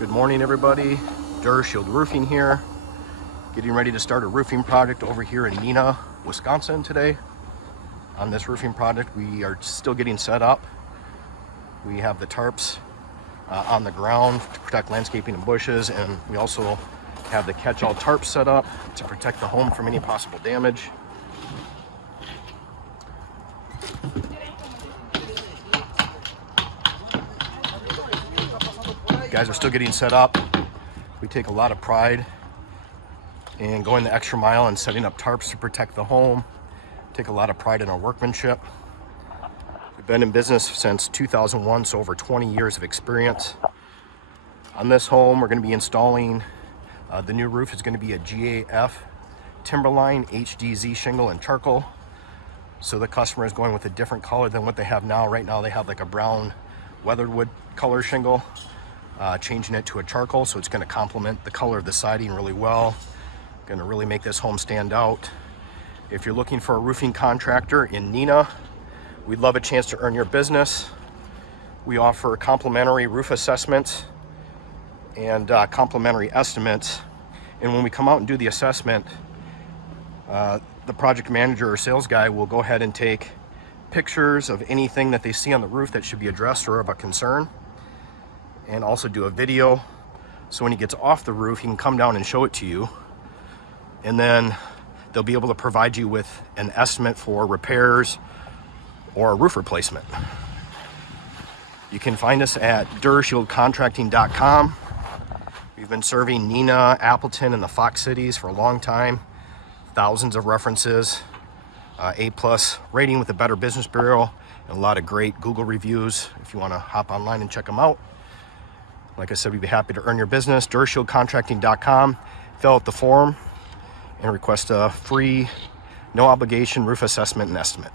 Good morning, everybody. DuraShield Roofing here. Getting ready to start a roofing project over here in Neenah, Wisconsin today. On this roofing project, we are still getting set up. We have the tarps on the ground to protect landscaping and bushes, and we also have the catch-all tarp set up to protect the home from any possible damage. Guys are still getting set up. We take a lot of pride in going the extra mile and setting up tarps to protect the home. Take a lot of pride in our workmanship. We've been in business since 2001, so over 20 years of experience. On this home, we're going to be installing the new roof is going to be a GAF Timberline HDZ shingle and charcoal. So the customer is going with a different color than what they have now. Right now they have like a brown weatherwood color shingle. Changing it to a charcoal, so it's going to complement the color of the siding really well. Going to really make this home stand out. If you're looking for a roofing contractor in Neenah, we'd love a chance to earn your business. We offer complimentary roof assessments and complimentary estimates. And when we come out and do the assessment, the project manager or sales guy will go ahead and take pictures of anything that they see on the roof that should be addressed or of a concern, and also do a video, so when he gets off the roof he can come down and show it to you, and then they'll be able to provide you with an estimate for repairs or a roof replacement. You can find us at DuraShieldContracting.com. We've been serving Neenah, Appleton, and the Fox cities for a long time. Thousands of references, A+ rating with the Better Business Bureau, and a lot of great Google reviews if you want to hop online and check them out. Like I said, we'd be happy to earn your business. DuraShieldContracting.com. Fill out the form and request a free, no obligation roof assessment and estimate.